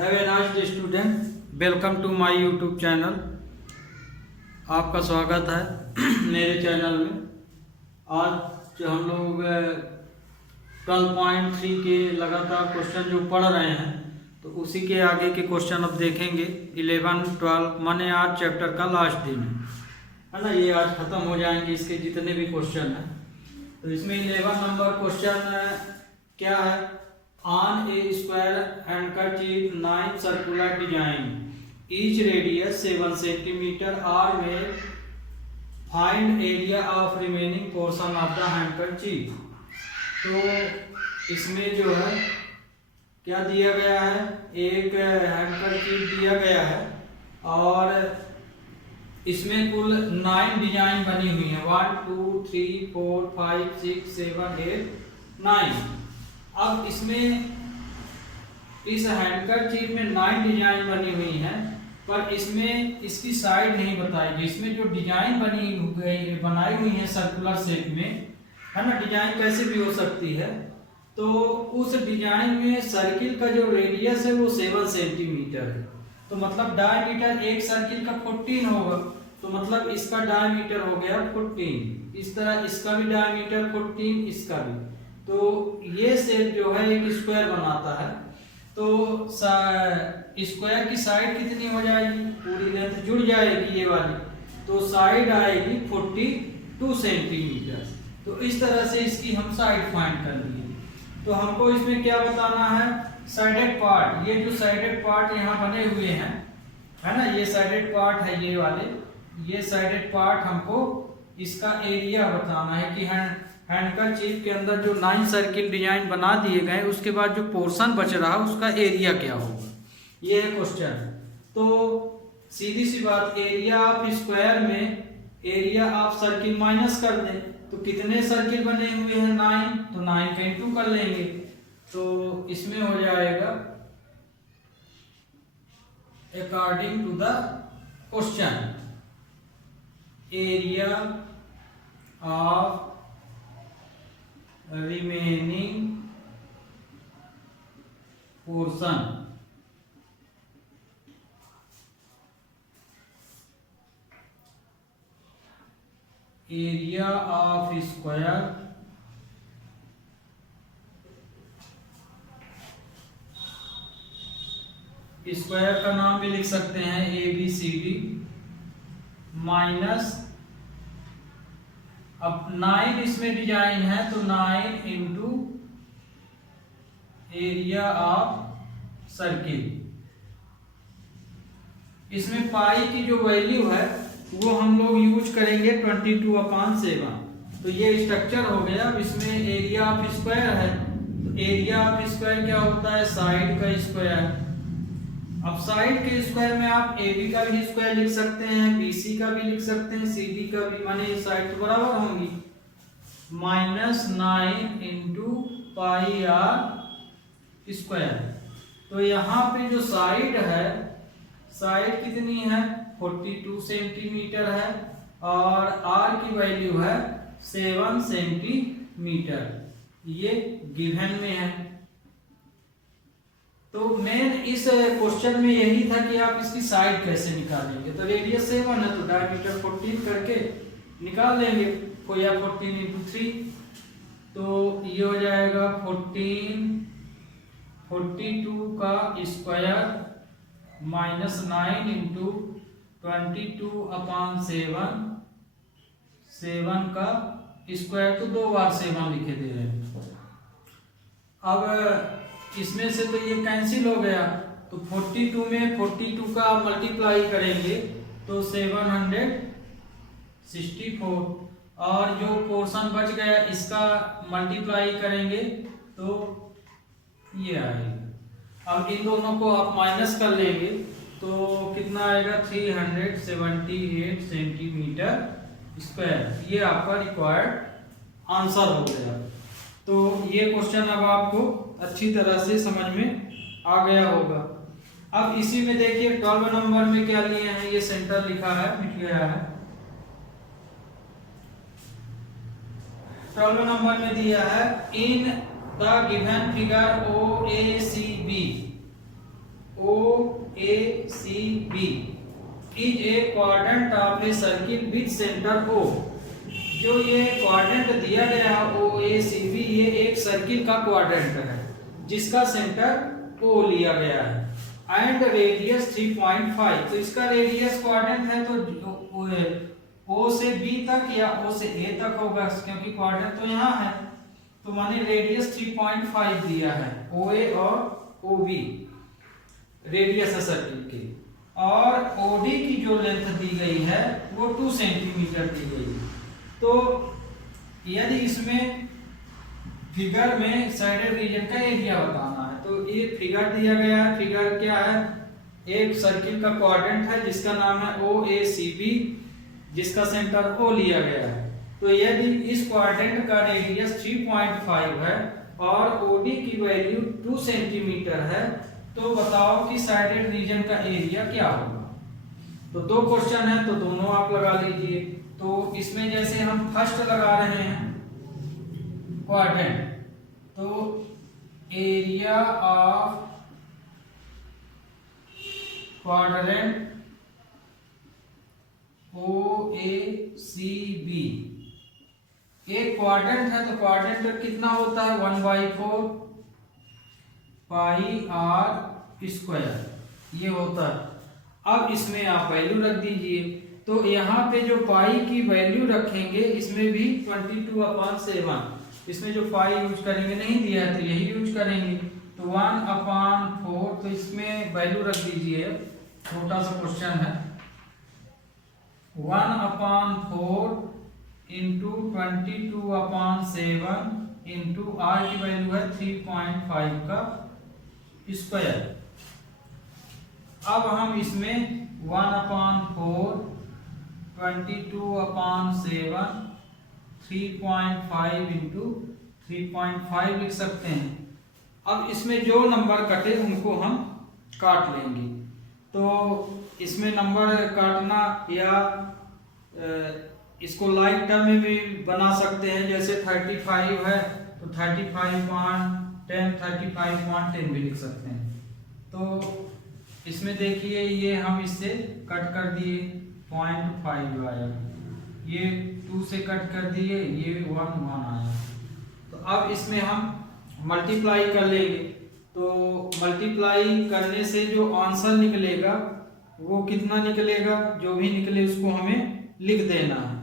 Have a nice day student, welcome to my YouTube channel. आपका स्वागत है मेरे चैनल में। आज हम लोग 12.3 के लगातार क्वेश्चन जो पढ़ रहे हैं तो उसी के आगे के क्वेश्चन अब देखेंगे। 11, 12 माने आज चैप्टर का लास्ट दिन है ना। ये आज ख़त्म हो जाएंगे इसके जितने भी क्वेश्चन हैं। तो इसमें 11 नंबर क्वेश्चन क्या है, on a square handkerchief 9 circular design each radius 7 centimetre are में find area of remaining portion of the handkerchief. तो इसमें जो है क्या दिया गया है, एक हैंडकरचीफ दिया गया है और इसमें कुल 9 डिजाइन बनी हुई है। 1 2 3 4 5 6 7 8 9। अब इसमें इस हैंडकरचीफ में 9 डिजाइन बनी हुई है, पर इसमें इसकी साइड नहीं बताई गई। इसमें जो डिजाइन बनाई हुई है सर्कुलर शेप में, है ना, डिजाइन कैसे भी हो सकती है। तो उस डिजाइन में सर्किल का जो रेडियस है वो 7 सेंटीमीटर है। तो मतलब डायमीटर एक सर्किल का 14 होगा, तो मतलब इसका डायमीटर हो गया 14। इस तरह इसका भी डायमीटर 14, इसका भी। तो ये शेप जो है एक स्क्वायर बनाता है। तो स्क्वायर की साइड कितनी हो जाएगी, पूरी लेंथ जुड़ जाएगी ये वाली, तो साइड आएगी 42 सेंटीमीटर। तो इस तरह से इसकी हम साइड फाइंड कर लिए। तो हमको इसमें क्या बताना है, साइडेड पार्ट। ये जो साइडेड पार्ट यहाँ बने हुए हैं, है ना, ये साइडेड पार्ट है, ये वाले, ये साइडेड पार्ट हमको इसका एरिया बताना है कि हैंडकरचीफ के अंदर जो 9 सर्किल डिजाइन बना दिए गए उसके बाद जो पोर्शन बच रहा उसका एरिया क्या होगा, ये है क्वेश्चन। तो सीधी सी बात, एरिया ऑफ स्क्वायर में एरिया ऑफ सर्किल माइनस कर दें तो कितने सर्किल बने हुए हैं, 9, तो 9 का इंटू कर लेंगे। तो इसमें हो जाएगा according to the question area of remaining portion area of square square का नाम भी लिख सकते हैं ABCD माइनस, अब 9 इसमें डिजाइन है तो 9 इंटू एरिया ऑफ सर्किल। इसमें पाई की जो वैल्यू है वो हम लोग यूज करेंगे 22/7। तो ये स्ट्रक्चर हो गया। अब इसमें एरिया ऑफ स्क्वायर है, तो एरिया ऑफ स्क्वायर क्या होता है, साइड का स्क्वायर। अब साइड के स्क्वायर में आप AB का भी स्क्वायर लिख सकते हैं, BC का भी लिख सकते हैं, CD का भी, माने साइड तो बराबर होंगी। -9 इंटू पाई आर स्क्वायर। तो यहाँ पे जो साइड है, साइड कितनी है, 42 सेंटीमीटर है और R की वैल्यू है 7 सेंटीमीटर, ये गिवन में है। तो मेन इस क्वेश्चन में यही था कि आप इसकी साइड कैसे निकालेंगे। तो रेडियस 7 है तो डायमीटर 14 करके निकाल लेंगे, या 14 इंटू 3। तो ये हो जाएगा 14, 42 का स्क्वायर -9 इंटू 22/7, 7 का स्क्वायर, तो 2 बार 7 लिखे दे रहे हैं। अब इसमें से तो ये कैंसिल हो गया, तो 42 में 42 का मल्टीप्लाई करेंगे तो 764, और जो पोर्शन बच गया इसका मल्टीप्लाई करेंगे तो ये आएगा। अब इन दोनों को आप माइनस कर लेंगे तो कितना आएगा, 378 सेंटीमीटर स्क्वायर। ये आपका रिक्वायर्ड आंसर हो गया। तो ये क्वेश्चन अब आपको अच्छी तरह से समझ में आ गया होगा। अब इसी में देखिए 12 नंबर में क्या लिए हैं, ये सेंटर लिखा है, मिट गया है। 12 नंबर में दिया है इन the given figure OACB OACB is a quadrant of a circle with center O। जो ये क्वाड्रेंट दिया गया है OACB, ये एक सर्किल का क्वाड्रेंट है जिसका सेंटर O लिया गया है एंड रेडियस 3.5। तो इसका रेडियस क्वाड्रेंट है तो O से B तक या O से A तक होगा, क्योंकि क्वाड्रेंट तो यहाँ है, तो माने रेडियस 3.5 दिया है OA और OB रेडियस है सर्किल की, और OD की जो लेंथ दी गई है वो 2 सेंटीमीटर दी गई है। तो यदि इसमें फिगर में साइडेड रीजन का एरिया बताना है तो ये फिगर दिया गया है। फिगर क्या है, एक सर्किल का क्वाड्रेंट है जिसका नाम है OACB, जिसका सेंटर O लिया गया है। तो यदि इस क्वाड्रेंट का रेडियस 3.5 है और OD की वैल्यू 2 सेंटीमीटर है, तो बताओ कि साइडेड रीजन का एरिया क्या होगा। तो 2 क्वेश्चन है तो दोनों आप लगा लीजिए। तो इसमें जैसे हम फर्स्ट लगा रहे हैं क्वाड्रेंट, तो एरिया ऑफ क्वाड्रेंट OACB, एक क्वाड्रेंट है तो क्वाड्रेंट कितना होता है 1/4 पाई r स्क्वायर, ये होता है। अब इसमें आप वैल्यू रख दीजिए, तो यहाँ पे जो पाई की वैल्यू रखेंगे इसमें भी 22/7, इसमें जो पाई यूज करेंगे नहीं दिया है तो यही यूज करेंगे, तो 1/4, तो इसमें वैल्यू रख दीजिए। छोटा सा क्वेश्चन है, 1/4 इंटू 22/7 इंटू r की वैल्यू है 3.5 का स्क्वायर। अब हम इसमें 1/4 22/7 3.5 इंटू 3.5 लिख सकते हैं। अब इसमें जो नंबर कटे उनको हम काट लेंगे। तो इसमें नंबर काटना या इसको लाइक टर्म में भी बना सकते हैं, जैसे 35 है तो 35.10 35.10 भी लिख सकते हैं। तो इसमें देखिए ये हम इससे कट कर दिए 0.5 आया, ये 2 से कट कर दिए, ये 1 आया। तो अब इसमें हम मल्टीप्लाई कर लेंगे, तो मल्टीप्लाई करने से जो आंसर निकलेगा वो कितना निकलेगा, जो भी निकले उसको हमें लिख देना है।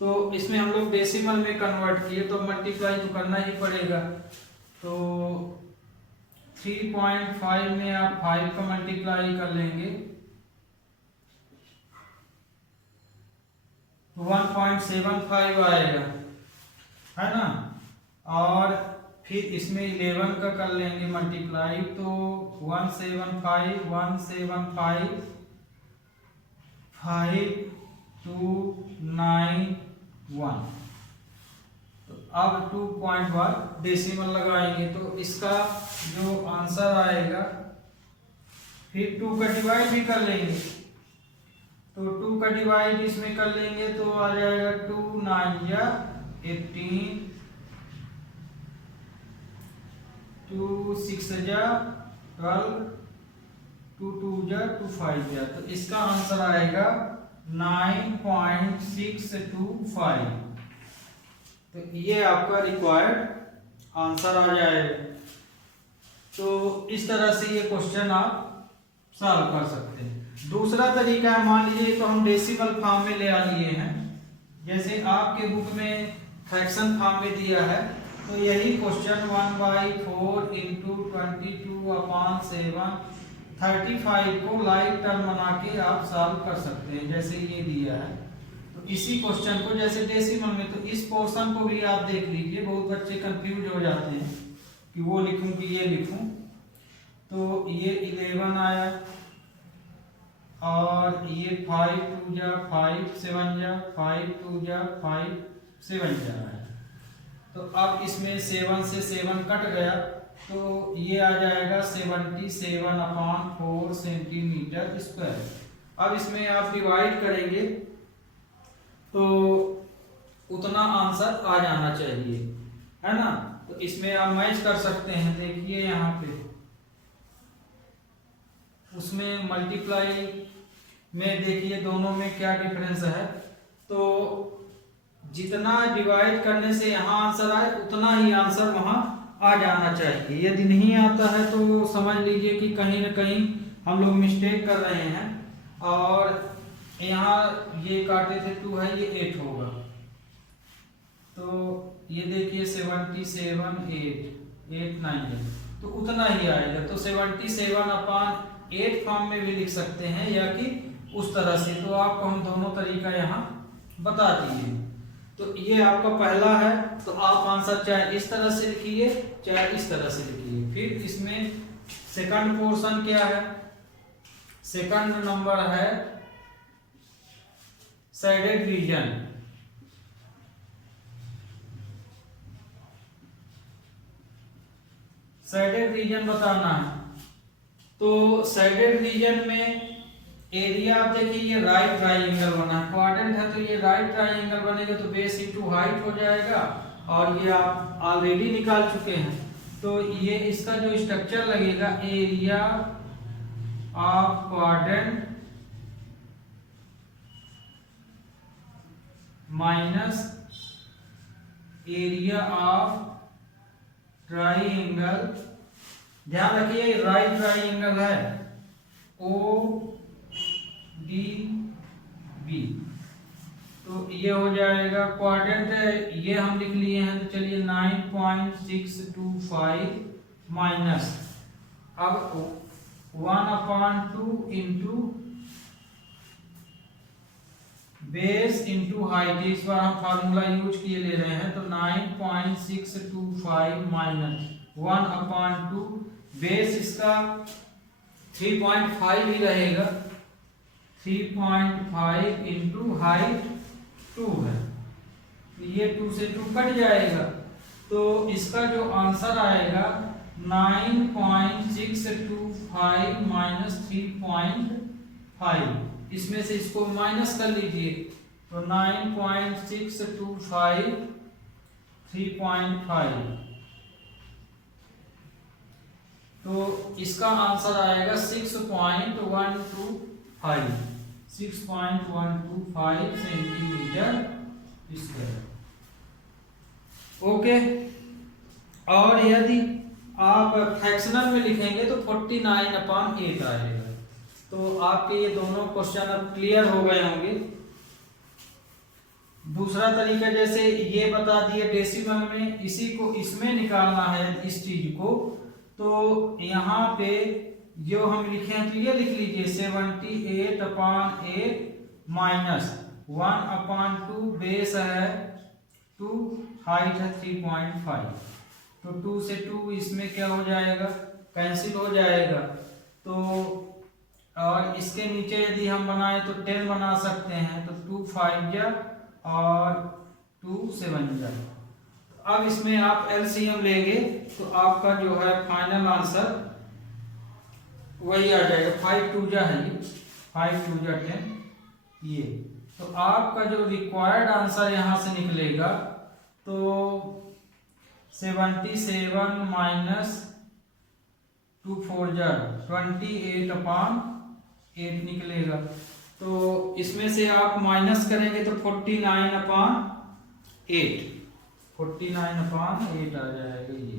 तो इसमें हम लोग डेसिमल में कन्वर्ट किए तो मल्टीप्लाई तो करना ही पड़ेगा। तो 3.5 में आप 5 का मल्टीप्लाई कर लेंगे तो 1.75 आएगा, है ना। और फिर इसमें 11 का कर लेंगे मल्टीप्लाई, तो 175 5291। तो अब 2.1 डेसिमल लगाएंगे तो इसका जो आंसर आएगा, फिर 2 का डिवाइड भी कर लेंगे, तो 2 का डिवाइड इसमें कर लेंगे तो आ जाएगा 2 9 या 18, 2 6 जा 12, 2 2 जा 2 5 जा, तो इसका आंसर आएगा 9.625। तो ये आपका रिक्वायर्ड आंसर आ जाएगा। तो इस तरह से ये क्वेश्चन आप सॉल्व कर सकते हैं। दूसरा तरीका है, मान लीजिए तो हम डेसिमल फॉर्म में ले आ लिए हैं, जैसे आपके बुक में फ्रैक्शन फॉर्म में दिया है, तो यही क्वेश्चन 1/4 इंटू 22/7 35 को लाइक टर्म बना के आप सॉल्व कर सकते हैं, जैसे ये दिया है। तो इसी क्वेश्चन को जैसे डेसिमल में, तो इस पोर्शन को भी आप देख लीजिए, बहुत बच्चे कंफ्यूज हो जाते हैं कि वो लिखूं कि ये लिखूं। तो ये 11 आया और ये 5 2 जा 5 7 जा 5 2 जा 5 7 जा आया। तो अब इसमें 7 से 7 कट गया तो ये आ जाएगा 77/4 सेंटीमीटर स्क्वायर। अब इसमें आप डिवाइड करेंगे तो उतना आंसर आ जाना चाहिए, है ना। तो इसमें आप मैच कर सकते हैं, देखिए यहाँ पे उसमें मल्टीप्लाई में देखिए दोनों में क्या डिफरेंस है। तो जितना डिवाइड करने से यहाँ आंसर आए उतना ही आंसर वहाँ आ जाना चाहिए। यदि नहीं आता है तो समझ लीजिए कि कहीं ना कहीं हम लोग मिस्टेक कर रहे हैं। और यहाँ ये काटे थे 2 है, ये 8 होगा। तो ये देखिए 77 8 9 है, तो उतना ही आएगा। तो 77/8 फॉर्म में भी लिख सकते हैं या कि उस तरह से। तो आपको हम दोनों तरीका यहाँ बता दिए। तो ये आपका पहला है, तो आप आंसर चाहे इस तरह से लिखिए चाहे इस तरह से लिखिए। फिर इसमें सेकंड पोर्शन क्या है, सेकंड नंबर है साइडेड रीजन। साइडेड रीजन बताना है। तो साइडेड रीजन में एरिया आप देखिए ये राइट ट्राइंगल बना है, क्वाड्रेंट है तो ये राइट ट्राइंगल बनेगा तो बेस इनटू हाइट हो जाएगा। और ये आप ऑलरेडी निकाल चुके हैं। तो ये इसका जो स्ट्रक्चर लगेगा area of quadrant minus area of triangle. ध्यान रखिए राइट ट्राइंगल है ओ डी बी, तो ये हो जाएगा क्वाड्रेंट है, ये हम लिख लिए हैं। तो चलिए 9.625 माइनस अब 1/2 इंटू बेस इंटू हाइट। इस बार हम फार्मूला यूज किए ले रहे हैं। तो 9.625 माइनस 1/2 बेस इसका 3.5 ही रहेगा। 3.5 इंटू हाइट 2 है, ये 2 से 2 कट जाएगा। तो इसका जो आंसर आएगा 9.625 माइनस 3.5, इसमें से इसको माइनस कर लीजिए। तो 9.625 3.5, तो इसका आंसर आएगा 6.125 सेंटीमीटर स्क्वायर। ओके। और यदि आप फ्रैक्शनल में लिखेंगे तो 49/8 आएगा। तो आपके ये दोनों क्वेश्चन अब क्लियर हो गए होंगे। दूसरा तरीका जैसे ये बता दिए डेसिमल में, इसी को इसमें निकालना है इस चीज को। तो यहाँ पे जो हम लिखे हैं तो ये लिख लीजिए 78/8 माइनस 1/2 बेस है 2, हाइट है 3.5। तो 2 से 2 इसमें क्या हो जाएगा, कैंसिल हो जाएगा। तो और इसके नीचे यदि हम बनाए तो 10 बना सकते हैं। तो 2 5 जा और 2 7 जा। अब इसमें आप एलसीएम लेंगे तो आपका जो है फाइनल आंसर वही आ जाएगा। 5 2 जा है, ये 5 2 जा 10 ये। तो आपका जो रिक्वायर्ड आंसर यहां से निकलेगा तो 77 माइनस 2 4 जा 28/8 निकलेगा। तो इसमें से आप माइनस करेंगे तो 49/8 आ जाएगा ये।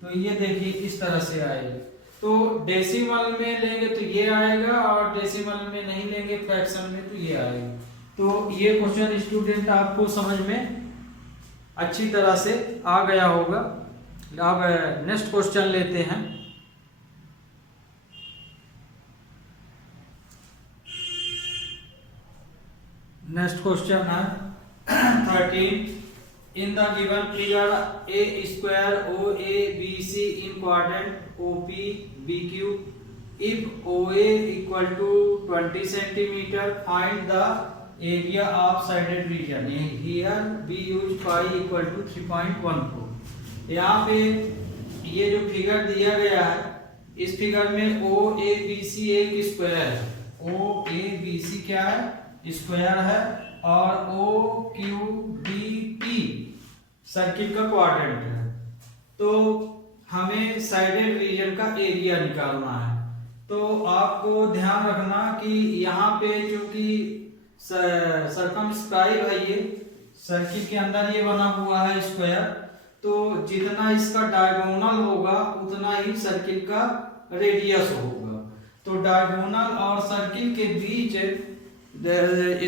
तो ये देखिए इस तरह से आएगा। तो डेसिमल में लेंगे तो ये आएगा और डेसिमल में नहीं लेंगे फ्रैक्शन में तो ये आएगा। तो ये क्वेश्चन स्टूडेंट आपको समझ में अच्छी तरह से आ गया होगा। अब नेक्स्ट क्वेश्चन लेते हैं। नेक्स्ट क्वेश्चन है 13। In the given figure, a square OABC in quadrant OP BQ. If OA equal to 20 centimeter, find the area of sided region. Here B used pi equal to 3.14. यहाँ पे ये जो figure दिया गया है, इस figure में OABC एक स्क्वायर है। OABC क्या है, स्क्वायर है। और OQDP सर्किल का क्वाड्रेंट है। तो हमें साइडेड रीजन का एरिया निकालना है। तो आपको ध्यान रखना कि यहाँ पे चूंकि सरकमस्क्राइब है, ये सर्किल के अंदर ये बना हुआ है स्क्वायर, तो जितना इसका डायगोनल होगा उतना ही सर्किल का रेडियस होगा। तो डायगोनल और सर्किल के बीच,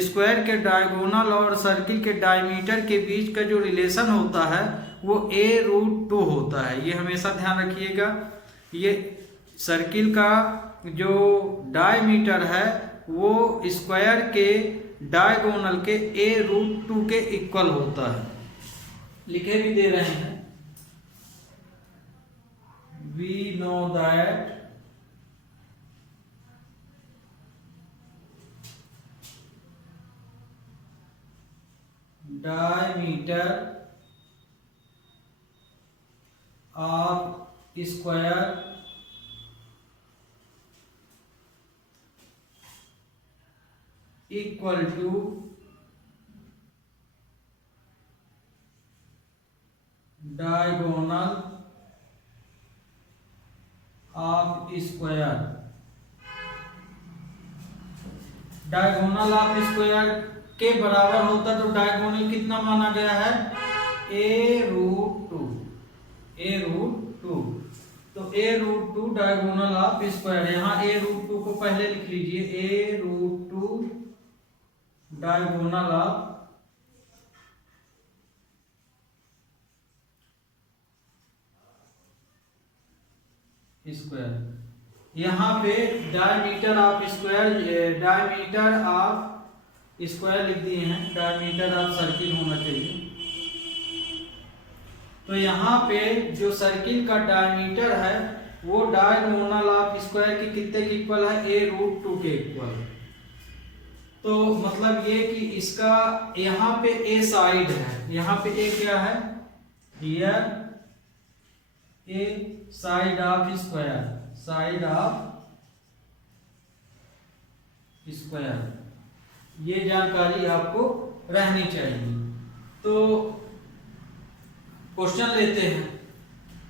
स्क्वायर के डायगोनल और सर्किल के डायमीटर के बीच का जो रिलेशन होता है वो a√2 होता है। ये हमेशा ध्यान रखिएगा। ये सर्किल का जो डायमीटर है वो स्क्वायर के डायगोनल के a√2 के इक्वल होता है। लिखे भी दे रहे हैं, we know that diameter of square equal to diagonal of square। Diagonal of square के बराबर होता, तो डायगोनल कितना माना गया है, a√2। तो a√2 डायगोनल ऑफ स्क्वायर। यहाँ a√2 को पहले लिख लीजिए, a√2 डायगोनल ऑफ स्क्वायर। यहाँ पे diameter of square, diameter of square लिख दिए हैं, डायमीटर ऑफ सर्किल होना चाहिए। तो यहाँ पे जो सर्किल का डायमीटर है वो डायगोनल ऑफ स्क्वायर के कितने के इक्वल है, a√2 के इक्वल। तो मतलब ये कि इसका यहाँ पे a साइड है, यहाँ पे a क्या है, here a side of square, side of square. ये जानकारी आपको रहनी चाहिए। तो क्वेश्चन लेते हैं।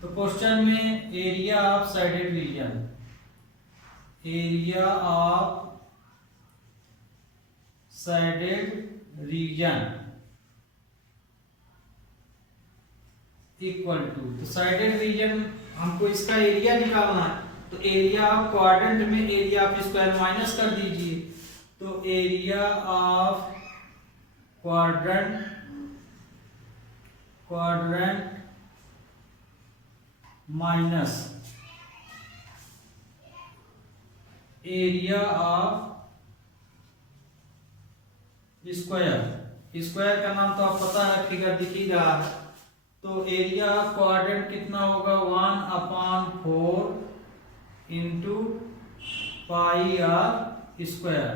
तो क्वेश्चन में area of shaded region, area of shaded region equal to, तो साइडेड रीजन हमको इसका एरिया निकालना है। तो एरिया ऑफ क्वाड्रेंट में एरिया ऑफ स्क्वायर माइनस कर दीजिए। तो area of quadrant minus area of square. Square का नाम तो आप पता है, फिगर दिख ही रहा है। तो एरिया ऑफ क्वाड्रेंट कितना होगा, 1/4 into pi r square,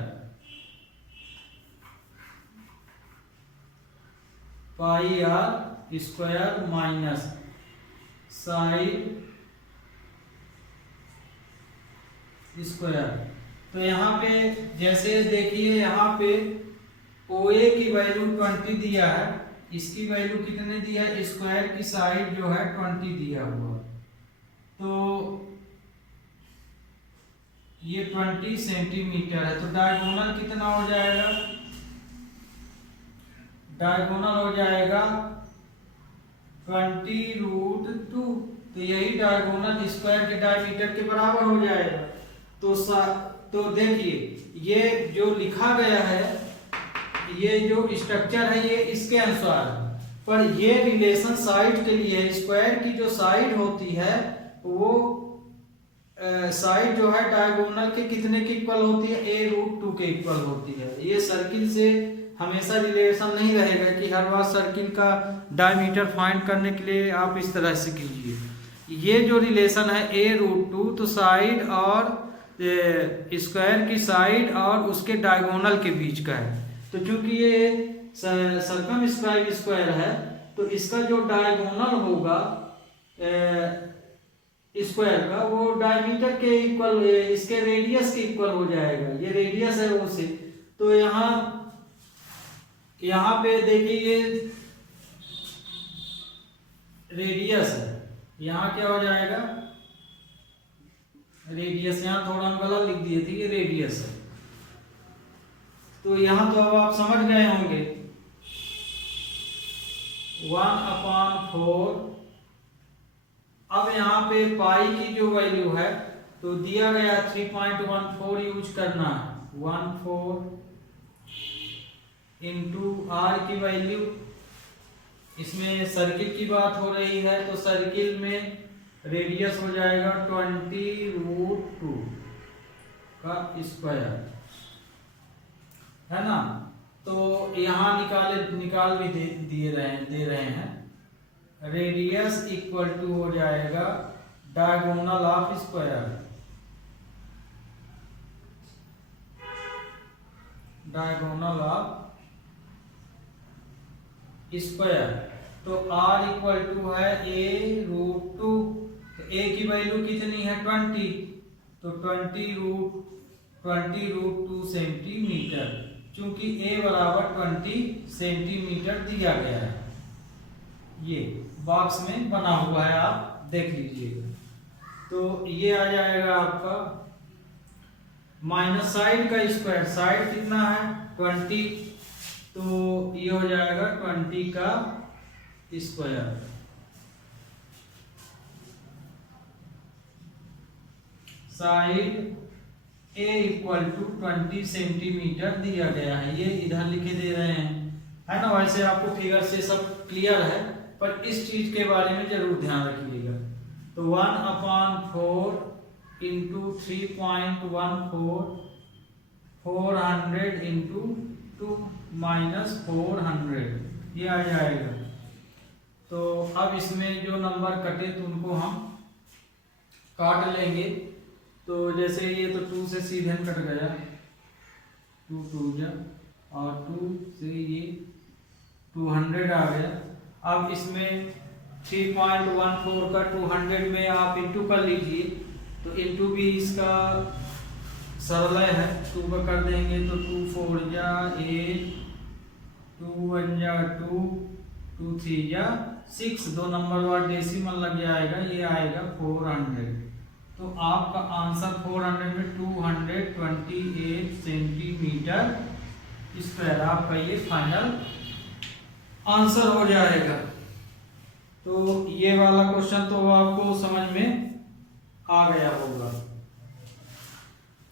pi r square minus side square. तो यहाँ पे जैसे देखिए, यहाँ पे OA की वैल्यू 20 दिया है, इसकी वैल्यू कितने दिया है, स्क्वायर की साइड जो है 20 दिया हुआ। तो ये 20 सेंटीमीटर है। तो डायगोनल कितना हो जाएगा, डायगोनल हो जाएगा 20√2। तो यही डायगोनल स्क्वायर के डायमीटर के बराबर हो जाएगा। तो देखिए, ये जो लिखा गया है, ये जो स्ट्रक्चर है ये इसके अनुसार, पर ये रिलेशन साइड के लिए, स्क्वायर की जो साइड होती है वो साइड जो है डायगोनल के कितने के इक्वल होती है, a√2 के इक्वल होती है। ये सर्किल से हमेशा रिलेशन नहीं रहेगा कि हर बार सर्किल का डायमीटर फाइंड करने के लिए आप इस तरह से कीजिए। ये जो रिलेशन है a√2, तो साइड और स्क्वायर की साइड और उसके डायगोनल के बीच का है। तो चूंकि ये सर्कमस्क्राइब स्क्वायर है, तो इसका जो डायगोनल होगा स्क्वायर का, वो डायमीटर के इक्वल, इसके रेडियस के इक्वल हो जाएगा। ये रेडियस है वो से। तो यहाँ पे देखिए ये रेडियस है, यहाँ क्या हो जाएगा, रेडियस, यहाँ थोड़ा हम गलत लिख दिए थे, ये रेडियस है। तो यहाँ तो अब आप समझ गए होंगे 1/4। अब यहाँ पे पाई की जो वैल्यू है तो दिया गया 3.14 यूज करना है। 14 इंटू आर की वैल्यू, इसमें सर्किल की बात हो रही है तो सर्किल में रेडियस हो जाएगा 20√2 का स्क्वायर, है ना। तो यहाँ निकाल भी दे रहे हैं। रेडियस इक्वल टू हो जाएगा diagonal of square, diagonal of square. तो r इक्वल टू है a√2, a की वैल्यू कितनी है 20, तो 20√2 सेंटीमीटर, चूंकि a बराबर 20 सेंटीमीटर दिया गया है। ये बॉक्स में बना हुआ है, आप देख लीजिएगा। तो ये आ जाएगा आपका माइनस साइड का स्क्वायर, साइड कितना है 20, तो ये हो जाएगा 20 का square. Side a equal to 20 centimetre दिया गया है, ये इधर लिखे दे रहे हैं, है ना। वैसे आपको फिगर से सब क्लियर है, पर इस चीज के बारे में जरूर ध्यान रखिएगा। तो 1/4 इंटू 3.14, 400 इंटू 2 माइनस 400, ये आ जाएगा। तो अब इसमें जो नंबर कटे तो उनको हम काट लेंगे। तो जैसे ये तो 2 से सीधे कट गया, 2 2 जा, और 2 से ये 200 आ गया। अब इसमें 3.14 का 200 में आप इंटू कर लीजिए, तो इंटू भी इसका सरल है, 2 का कर देंगे तो 2 4 जा 8, 2 1 जा 2, 2 3 जा 6, 2 नंबर बाद डेसिमल लग जाएगा, ये आएगा 400। तो आपका आंसर 400 में 228 सेंटीमीटर स्क्वायर, आपका ये फाइनल आंसर हो जाएगा। तो ये वाला क्वेश्चन तो आपको समझ में आ गया होगा।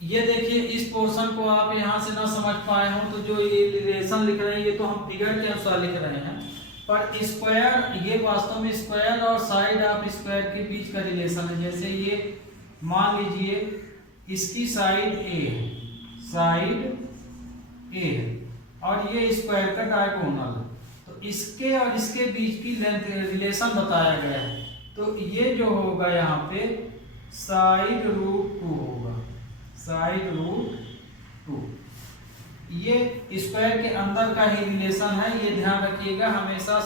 ये देखिए, इस पोर्शन को आप यहां से ना समझ पाए हो तो जो ये रिलेशन लिख रहे हैं ये तो हम फिगर के अनुसार लिख रहे हैं, पर स्क्वायर ये वास्तव में स्क्वायर और साइड ऑफ स्क्वायर के बीच का रिलेशन है। जैसे ये मान लीजिए इसकी साइड ए और ये स्क्वायर का डायगोनल, तो इसके और इसके बीच की लेंथ रिलेशन बताया गया है। तो ये जो होगा यहाँ पे साइड√2 होगा, साइड√2। ये स्क्वायर के अंदर का ही रिलेशन है, ये ध्यान रखिएगा। हमेशा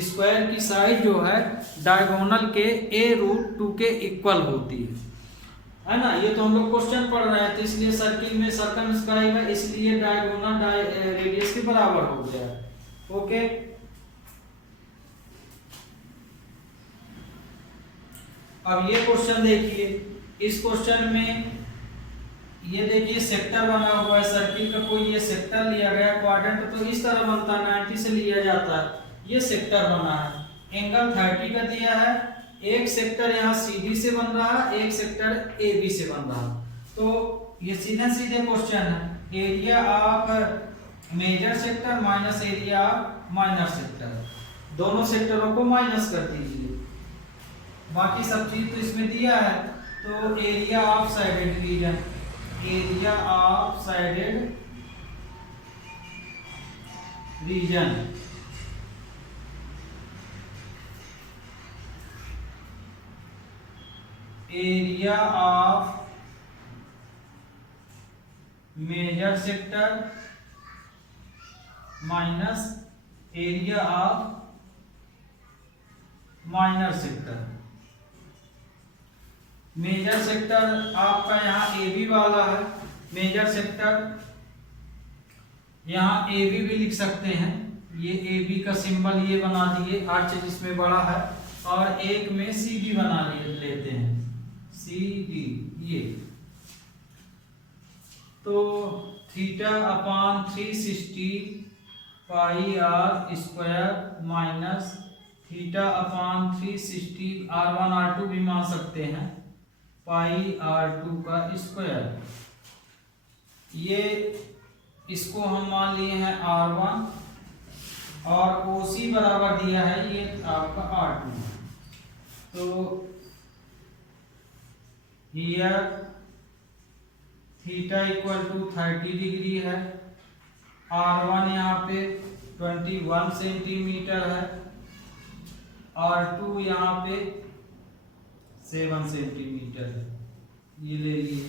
स्क्वायर की साइड जो है डायगोनल के a√2 के इक्वल होती है ना। ये तो हम लोग क्वेश्चन पढ़ रहे हैं, तो इसलिए सर्किल में सर्कमस्क्राइब है, इसलिए डायगोनल रेडियस के बराबर हो गया। ओके, अब ये क्वेश्चन देखिए। इस क्वेश्चन में ये देखिए सेक्टर बना हुआ है, सर्किल का कोई ये सेक्टर लिया गया, क्वाड्रेंट तो इस तरह बनता है, 90 से लिया जाता है। ये सेक्टर बना है, एंगल 30 का दिया है, एक सेक्टर यहाँ CD से बन रहा है, एक सेक्टर AB से बन रहा है। तो ये सीधे क्वेश्चन है, area of major sector minus area of minor sector, दोनों सेक्टरों को माइनस कर दीजिए। बाकी सब चीज तो इसमें दिया है। तो area of shaded region, area of shaded region, area of major sector minus area of minor sector. Major sector आपका यहाँ AB वाला है, मेजर सेक्टर यहाँ AB भी लिख सकते हैं, ये AB का सिंबल ये बना दिए, हर चीज इसमें बड़ा है, और एक में CD बना लेते हैं, CD ये, तो theta upon 360 pi r square minus theta upon 360 R1 R2 भी मान सकते हैं पाई R2 का स्क्वायर। ये इसको हम मान लिए हैं R1 और OC बराबर दिया है ये आपका R2। तो here theta equal to 30 degree है, R1 यहाँ पे 21 सेंटीमीटर है, R2 यहाँ पे 7 सेंटीमीटर है, ये ले लिए।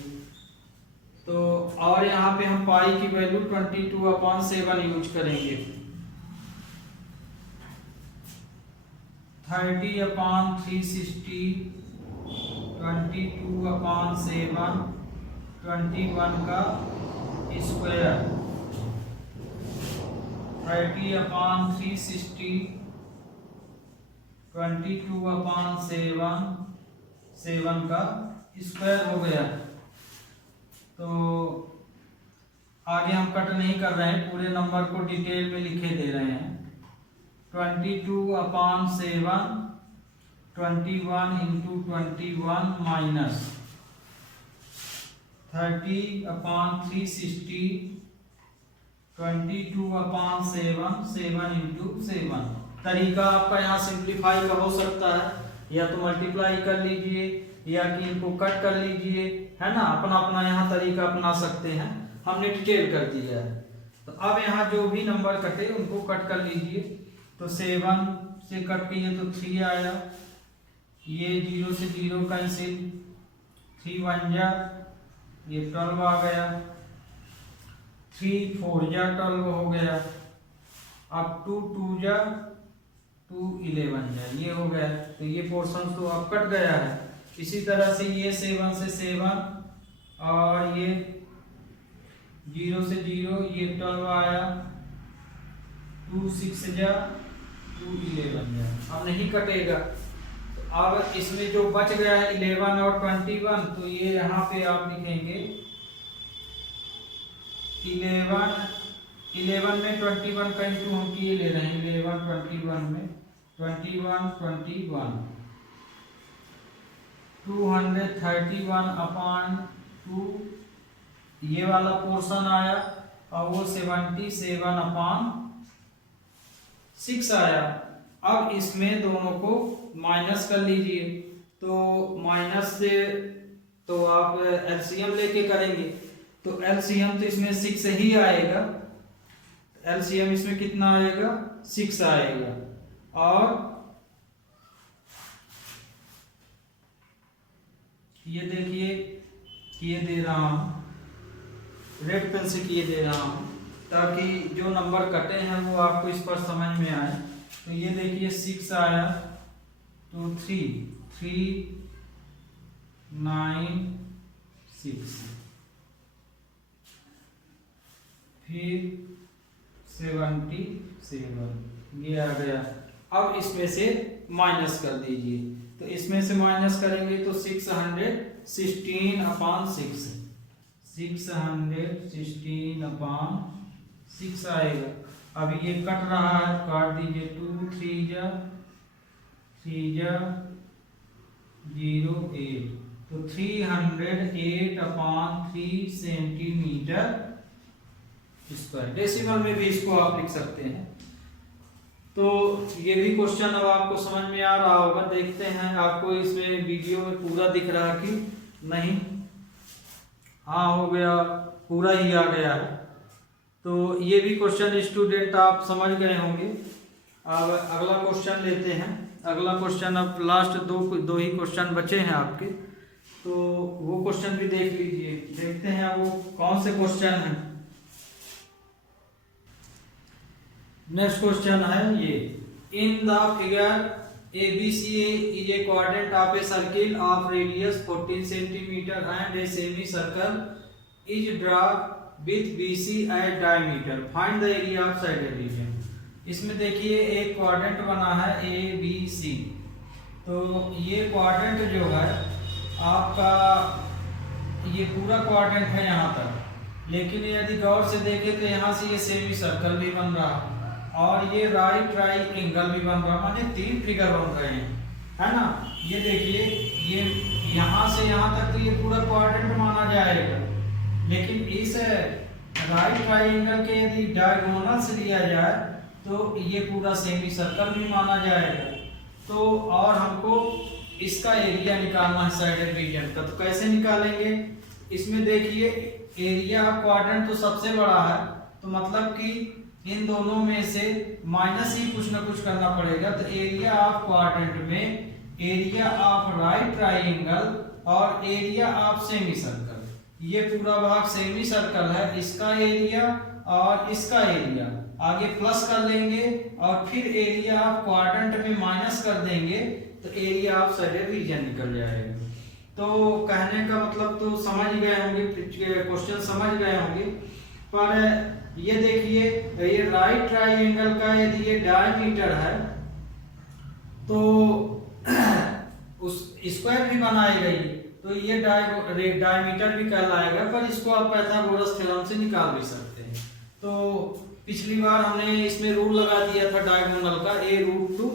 तो और यहाँ पे हम पाई की वैल्यू 22/7 यूज करेंगे। 30/360 22/7 21 का स्क्वायर, 30/360 22/7 का स्क्वायर हो गया। तो आगे हम कट नहीं कर रहे हैं, पूरे नंबर को डिटेल में लिखे दे रहे हैं। 22/7 21 × 21 माइनस 30/360 22/7 7 × 7। तरीका आपका यहाँ सिंप्लीफाई का हो सकता है, या तो मल्टीप्लाई कर लीजिए या कि इनको कट कर लीजिए, है ना, अपना अपना यहाँ तरीका अपना सकते हैं। हमने डिटेल कर दिया है। तो अब यहाँ जो भी नंबर कटे उनको कट कर लीजिए। तो 7 से कट किए तो 3 आया, ये 0 से 0 कैंसिल, 3 1 जा, ये 12 आ गया, 3 4 जा 12 हो गया, अब 2 2 जा 2 11 जा, ये हो गया। तो ये पोर्शन तो अब कट गया है। इसी तरह से ये 7 से 7 और ये 0 से 0, ये 12 आया, 2 6 जा 2 11 जा, अब नहीं कटेगा। तो अब इसमें जो बच गया है 11 और 21, तो ये यहाँ पे आप लिखेंगे 11 में 21 का इंटू हम किए ले रहे हैं, 11 21 में 21 21 231/2, ये वाला पोर्शन आया, और वो 77/6 आया। अब इसमें दोनों को माइनस कर लीजिए। तो माइनस से तो आप एलसीएम लेके करेंगे, तो एलसीएम तो इसमें 6 ही आएगा। एलसीएम इसमें कितना आएगा, 6 आएगा। और ये देखिए किए दे रहा हूं, रेड पेन से किए दे रहा हूं ताकि जो नंबर कटे हैं वो आपको इस पर समझ में आए। तो ये देखिए 6 आया, तो 3 3 9 6, फिर 77, ये आ गया। अब इसमें से माइनस कर दीजिए। तो इसमें से माइनस करेंगे तो 616/6, 616/6 आएगा। अब ये कट रहा है, काट दीजिए, 2 3 जा 0 8, तो 308/3 सेंटीमीटर स्क्वायर। डेसिमल में भी इसको आप लिख सकते हैं। तो ये भी क्वेश्चन अब आपको समझ में आ रहा होगा। देखते हैं आपको इसमें वीडियो में पूरा दिख रहा कि नहीं। हाँ, हो गया, पूरा ही आ गया है। तो ये भी क्वेश्चन स्टूडेंट आप समझ गए होंगे। अब अगला क्वेश्चन लेते हैं। अगला क्वेश्चन, अब लास्ट दो ही क्वेश्चन बचे हैं आपके, तो वो क्वेश्चन भी देख लीजिए। देखते हैं वो कौन से क्वेश्चन हैं। नेक्स्ट क्वेश्चन है ये, in the figure ABC is a quadrant of a circle of radius 14 centimeter and a semicircle is drawn with BC at diameter. Find the area of shaded region. इसमें देखिए एक quadrant बना है ABC। तो ये quadrant जो है आपका ये पूरा क्वाड्रेंट है यहाँ तक, लेकिन यदि गौर से देखें तो यहाँ से ये सेमी सर्कल भी बन रहा और ये राइट ट्राइंगल भी बन रहा, माने 3 फिगर बन रहे हैं, है ना। ये देखिए, ये यहाँ से यहाँ तक तो ये पूरा क्वाड्रेंट माना जाएगा, लेकिन इस राइट ट्राइंगल के यदि डायगोनल से लिया जाए तो ये पूरा सेमी सर्कल भी माना जाएगा। तो और हमको इसका एरिया निकालना है साइडेड रीजन का, तो कैसे निकालेंगे? इसमें देखिए, एरिया ऑफ क्वाड्रेंट तो सबसे बड़ा है, तो मतलब कि इन दोनों में से माइनस ही कुछ ना कुछ करना पड़ेगा। तो एरिया ऑफ क्वाड्रेंट में एरिया ऑफ राइट ट्राइंगल और एरिया ऑफ सेमी सर्कल, ये पूरा भाग सेमी सर्कल है, इसका एरिया और इसका एरिया आगे प्लस कर लेंगे और फिर एरिया ऑफ क्वाड्रेंट में माइनस कर देंगे, तो एरिया ऑफ साइडेड रीजन निकल जाएगा। तो कहने का मतलब तो समझ गए होंगे, क्वेश्चन समझ गए होंगे। पर ये देखिए, ये राइट ट्राइंगल का यदि ये डायमीटर है तो उस स्क्वायर भी बनाएगा ये, तो ये डायमीटर भी कहलाएगा, पर इसको आप पाइथागोरस थ्योरम से निकाल भी सकते हैं। तो पिछली बार हमने इसमें रूल लगा दिया था डायगोनल का a√2,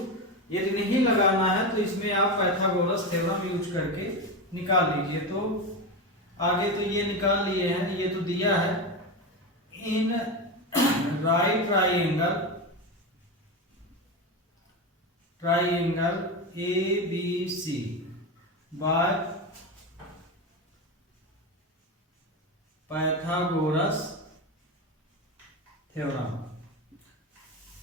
यदि नहीं लगाना है तो इसमें आप पाइथागोरस थ्योरम यूज करके निकाल लीजिए। तो आगे तो ये निकाल लिए हैं, ये तो दिया है, in right triangle ABC by Pythagoras theorem.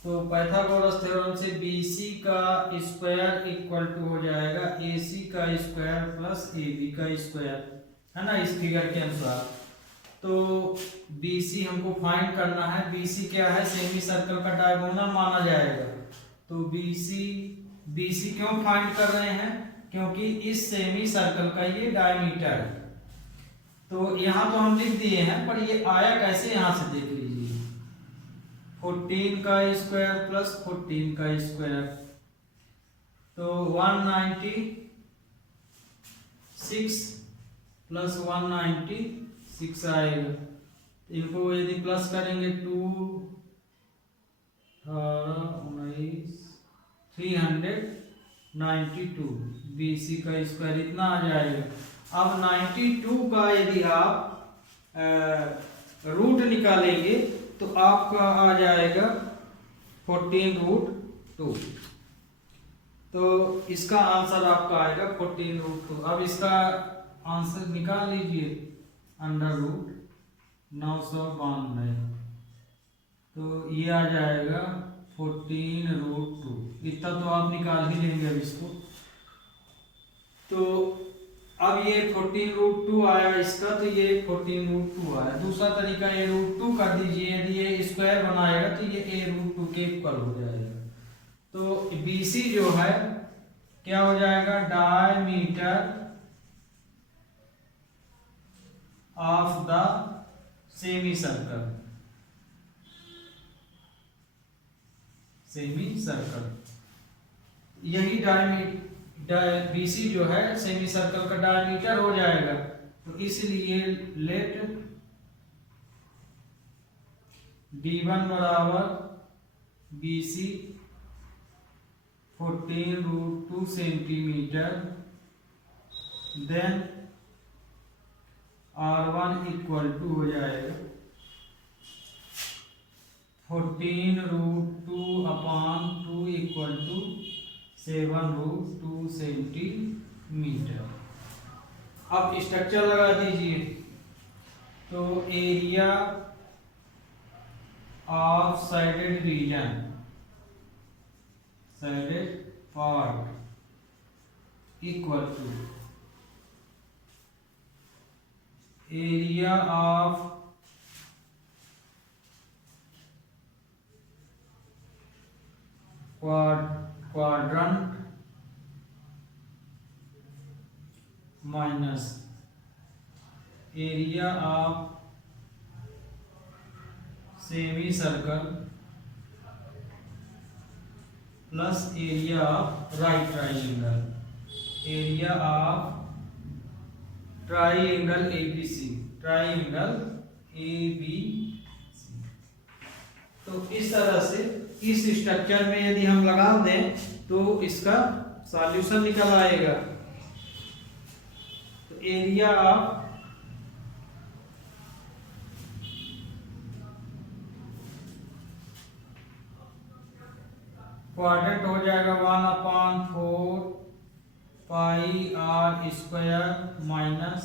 तो पाइथागोरस थ्योरम से BC का स्क्वायर इक्वल टू हो जाएगा AC का स्क्वायर प्लस AB का स्क्वायर, है ना, इस फिगर के अनुसार। तो BC हमको फाइंड करना है। BC क्या है? सेमी सर्कल का डायगोनल माना जाएगा। तो BC क्यों फाइंड कर रहे हैं? क्योंकि इस सेमी सर्कल का ये डायमीटर है। तो यहाँ तो हम लिख दिए हैं, पर ये आया कैसे, यहाँ से देख लीजिए, 14 का स्क्वायर प्लस 14 का स्क्वायर, तो 196 प्लस 196 आएगा। इनको यदि प्लस करेंगे 2 392 BC का स्क्वायर इतना आ जाएगा। अब 92 का यदि आप रूट निकालेंगे तो आपका आ जाएगा 14√2। तो इसका आंसर आपका आएगा 14√2। अब इसका आंसर निकाल लीजिए, √992, तो ये आ जाएगा 14√2। इतना तो आप निकाल ही लेंगे अब इसको। तो अब ये 14√2 आया इसका, तो ये 14√2 आया। दूसरा तरीका ये √2 कर दीजिए, यदि ये स्क्वायर बनाएगा तो ये a√2 के इक्वल हो जाएगा। तो BC जो है क्या हो जाएगा? Diameter of the semi circle, यही BC जो है सेमी सर्कल का डायमीटर हो जाएगा। तो इसलिए लेट D1 बराबर BC 14√2 centimetre, then R1 equal to हो जाएगा 14√2/2 इक्वल टू 7√2 सेंटीमीटर। अब स्ट्रक्चर लगा दीजिए। तो area of shaded region, shaded part equal to area of quadrant minus area of semi circle plus area of right triangle, area of triangle ABC, triangle ABC। तो इस तरह से इस structure में यदि हम लगा दें तो इसका सॉल्यूशन निकल आएगा। तो एरिया ऑफ क्वाड्रेंट हो जाएगा 1/4 पाई r square minus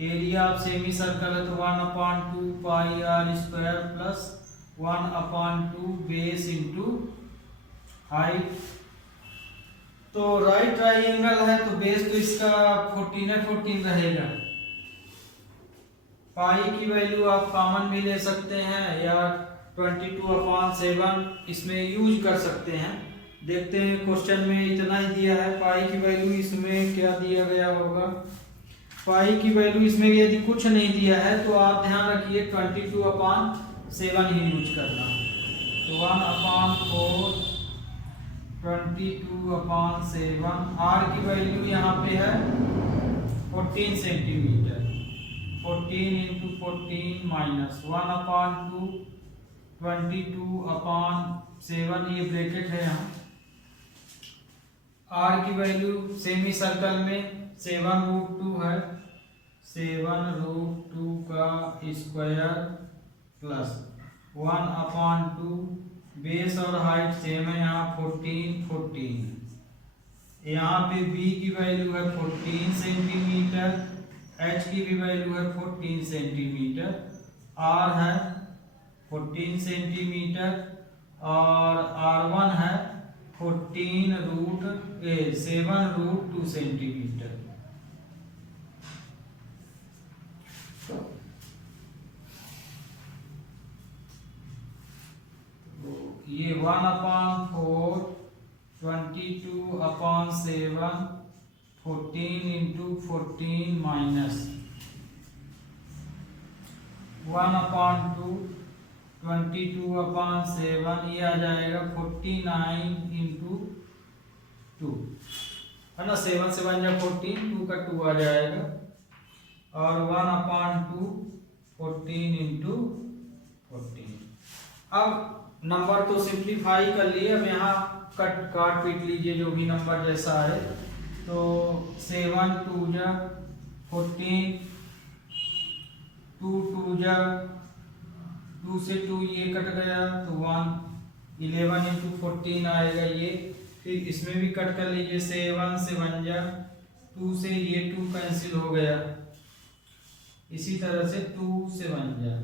area of semi circle है तो 1/2 पाई r square plus 1/2 base into height. तो राइट ट्राइंगल है तो बेस तो इसका 14 रहेगा। पाई की वैल्यू आप कॉमन भी ले सकते हैं या 22/7 इसमें यूज कर सकते हैं। देखते हैं क्वेश्चन में इतना ही दिया है। पाई की वैल्यू इसमें क्या दिया गया होगा। पाई की वैल्यू इसमें यदि कुछ नहीं दिया है तो आप ध्यान रखिए 22/7 ही यूज करना। तो 1/4 22/7 आर की वैल्यू यहाँ पे है 14 सेंटीमीटर। 14 × 14 माइनस 1/2 22/7 ये ब्रैकेट है यहाँ। आर की वैल्यू सेमी सर्कल में 7√2 है। 7√2 का स्क्वायर प्लस 1/2 बेस और हाइट सेम है यहाँ 14। यहाँ पे बी की वैल्यू है 14 सेंटीमीटर, एच की भी वैल्यू है 14 सेंटीमीटर, आर है 14 सेंटीमीटर और R1 है 7√2 सेंटीमीटर। तो ये 1/4 22/7 14 × 14 माइनस 1/2 22/7 ये आ जाएगा 49 × 2 है ना। 7 से 1 जा 14, 2 का 2 आ जाएगा और 1/2 14 × 14। अब नंबर तो सिंप्लीफाई कर लिए। अब यहाँ काट पीट लीजिए जो भी नंबर जैसा है। तो 7 2 जा 14, 2 2 जा 2 से 2 ये कट गया तो 1 11 × 14 आएगा ये। फिर इसमें भी कट कर लीजिए 7 से 1 जा 2 से ये 2 कैंसिल हो गया। इसी तरह से 2 से 1 जा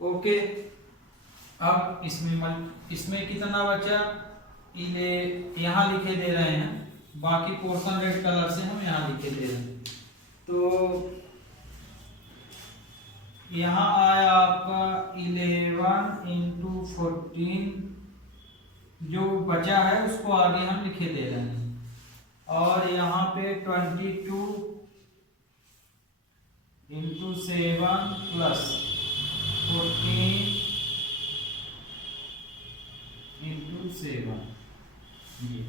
ओके। अब इसमें कितना बचा यहाँ लिखे दे रहे हैं। बाकी पोर्शन रेड कलर से हम यहाँ लिखे दे रहे हैं। तो यहाँ आया आपका 11 × 14 जो बचा है उसको आगे हम लिखे दे रहे हैं। और यहाँ पे 22 × 7 प्लस 14 × 7 ये।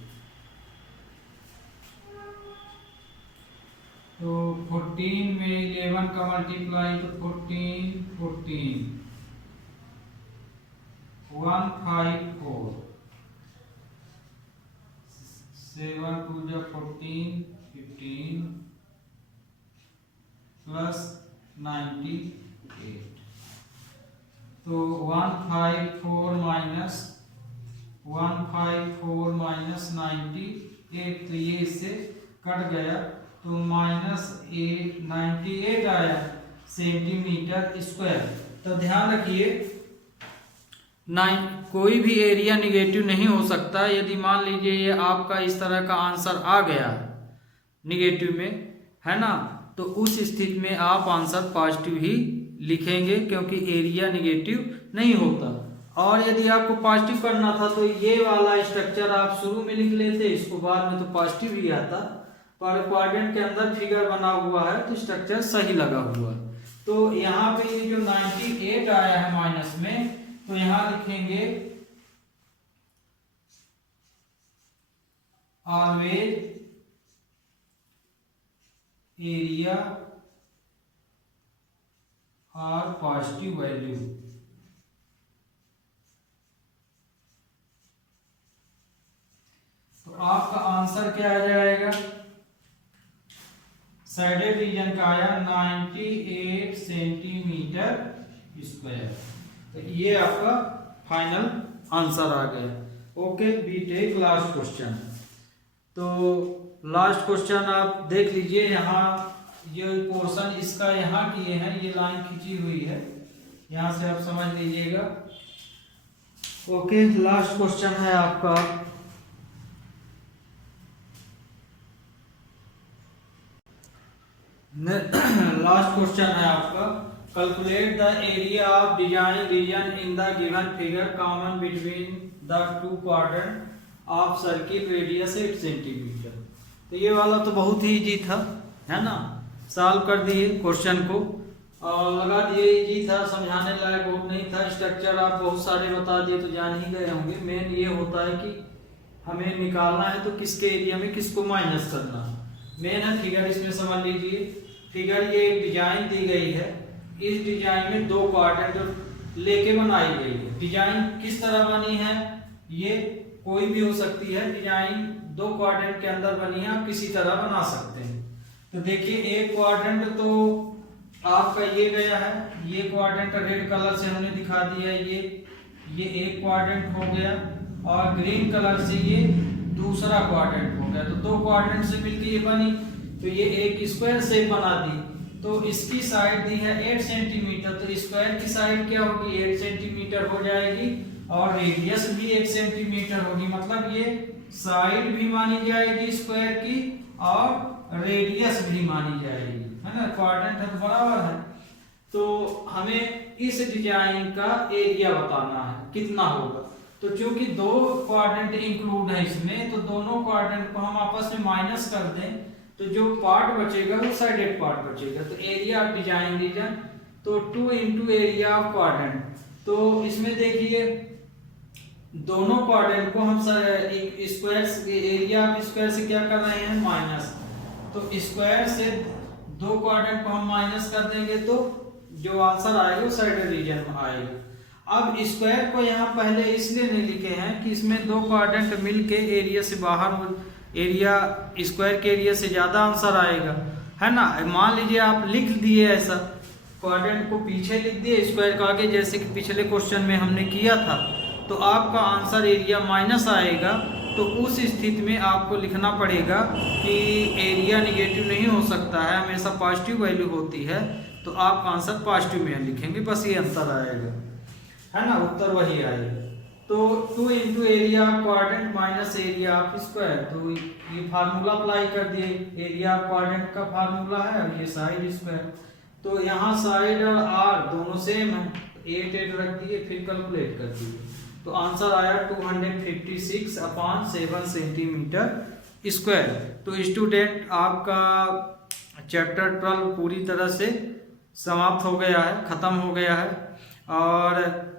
तो 14 में 11 का मल्टीप्लाई तो 14 154 7 2 जा 14 15 प्लस 98। तो 154 माइनस 98 तो ये इससे कट गया तो -98 आया सेंटीमीटर स्क्वायर। तो ध्यान रखिए कोई भी एरिया निगेटिव नहीं हो सकता। यदि मान लीजिए ये आपका इस तरह का आंसर आ गया निगेटिव में है ना, तो उस स्थिति में आप आंसर पॉजिटिव ही लिखेंगे क्योंकि एरिया निगेटिव नहीं होता। और यदि आपको पॉजिटिव करना था तो ये वाला स्ट्रक्चर आप शुरू में लिख लेते, इसको बाद में तो पॉजिटिव ही आता। पर क्वाड्रेंट के अंदर फिगर बना हुआ है तो स्ट्रक्चर सही लगा हुआ है। तो यहाँ पे ये जो 98 आया है माइनस में, तो यहाँ लिखेंगे ऑलवेज एरिया और पॉजिटिव वैल्यू। तो आपका आंसर क्या आ जाएगा? साइडेड रीजन का आया 98 सेंटीमीटर स्क्वायर। तो ये आपका फाइनल आंसर आ गया। Okay, be take last question. तो लास्ट क्वेश्चन आप देख लीजिए, यहाँ ये पोर्शन इसका यहाँ किए हैं, ये लाइन खींची हुई है, यहाँ से आप समझ लीजिएगा। ओके, लास्ट क्वेश्चन है आपका लास्ट क्वेश्चन है आपका calculate the area of design region in the given figure common between the two quadrant of circle radius 8 centimetre. तो ये वाला तो बहुत ही इजी था, है ना। सॉल्व कर दिए क्वेश्चन को और लगा दिए इजी था, समझाने लायक बहुत नहीं था। स्ट्रक्चर आप बहुत सारे बता दिए तो जान ही गए होंगे। मेन ये होता है कि हमें निकालना है तो किसके एरिया में किसको माइनस करना है। मेन है फिगर, इसमें समझ लीजिए। फिगर ये एक डिजाइन दी गई है, इस डिजाइन में दो क्वाड्रेंट लेके बनाई गई है। डिजाइन किस तरह बनी है, ये कोई भी हो सकती है। डिजाइन दो क्वाड्रेंट के अंदर बनी है, आप किसी तरह बना सकते हैं। तो देखिए, एक क्वाड्रेंट तो आपका ये गया है, ये क्वाड्रेंट रेड कलर से हमने दिखा दिया है, ये एक क्वाड्रेंट हो गया, और ग्रीन कलर से ये दूसरा क्वाड्रेंट हो गया। तो दो क्वाड्रेंट से मिलकर ये बनी, तो ये एक स्क्वायर शेप बना दी। तो इसकी साइड दी है 8 सेंटीमीटर, तो स्क्वायर की साइड क्या होगी, 8 सेंटीमीटर हो जाएगी, और रेडियस भी 1 सेंटीमीटर होगी। मतलब ये साइड भी मानी जाएगी स्क्वायर की, और रेडियस भी मानी जाएगी, है ना। क्वाड्रेंट है तो बराबर है। तो हमें इस डिजाइन का एरिया बताना है कितना होगा। तो चूंकि दो क्वाड्रेंट इंक्लूड है इसमें, तो दोनों क्वाड्रेंट को हम आपस में माइनस कर दें, तो जो पार्ट बचेगा वो साइडेड पार्ट बचेगा। तो एरिया ऑफ डिजाइन रीजन, तो 2 इंटू एरिया ऑफ क्वाड्रेंट। तो इसमें देखिए, दोनों क्वाड्रेंट को हम एक स्क्वायर, एरिया ऑफ स्क्वायर से क्या कर रहे हैं, माइनस। तो स्क्वायर से दो क्वाड्रेंट को हम माइनस कर देंगे, तो जो आंसर आएगा वो साइडेड रीजन में आएगा। अब स्क्वायर को यहाँ पहले इसलिए नहीं लिखे हैं कि इसमें दो क्वाड्रेंट मिलके एरिया से बाहर हो, एरिया स्क्वायर के एरिया से ज्यादा आंसर आएगा, है ना। मान लीजिए आप लिख दिए ऐसा, क्वाड्रेंट को पीछे लिख दिए, स्क्वायर को आगे, जैसे कि पिछले क्वेश्चन में हमने किया था, तो आपका आंसर एरिया माइनस आएगा। तो उस स्थिति में आपको लिखना पड़ेगा कि एरिया निगेटिव नहीं हो सकता है, हमेशा पॉजिटिव वैल्यू होती है। तो आप आंसर पॉजिटिव में लिखेंगे, बस ये अंतर आएगा, है ना, उत्तर वही आएगा। तो 2 into area quadrant minus area of square. तो ये फार्मूला अप्लाई कर दिए, एरिया क्वाड्रेंट का फार्मूला है, और ये साइड स्क्वायर। तो यहाँ साइड और आर दोनों सेम है, 8 रख दिए, फिर कैलकुलेट कर दिए। तो आंसर आया 256/7 सेंटीमीटर स्क्वायर। तो स्टूडेंट, आपका चैप्टर 12 पूरी तरह से समाप्त हो गया है, खत्म हो गया है। और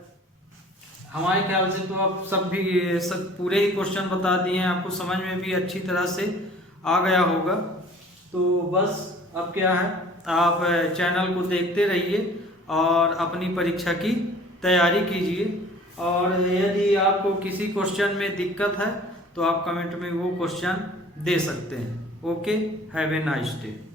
हमारे ख्याल से तो आप सब पूरे ही क्वेश्चन बता दिए हैं, आपको समझ में भी अच्छी तरह से आ गया होगा। तो बस अब क्या है, आप चैनल को देखते रहिए और अपनी परीक्षा की तैयारी कीजिए। और यदि आपको किसी क्वेश्चन में दिक्कत है तो आप कमेंट में वो क्वेश्चन दे सकते हैं। Okay, have a nice day.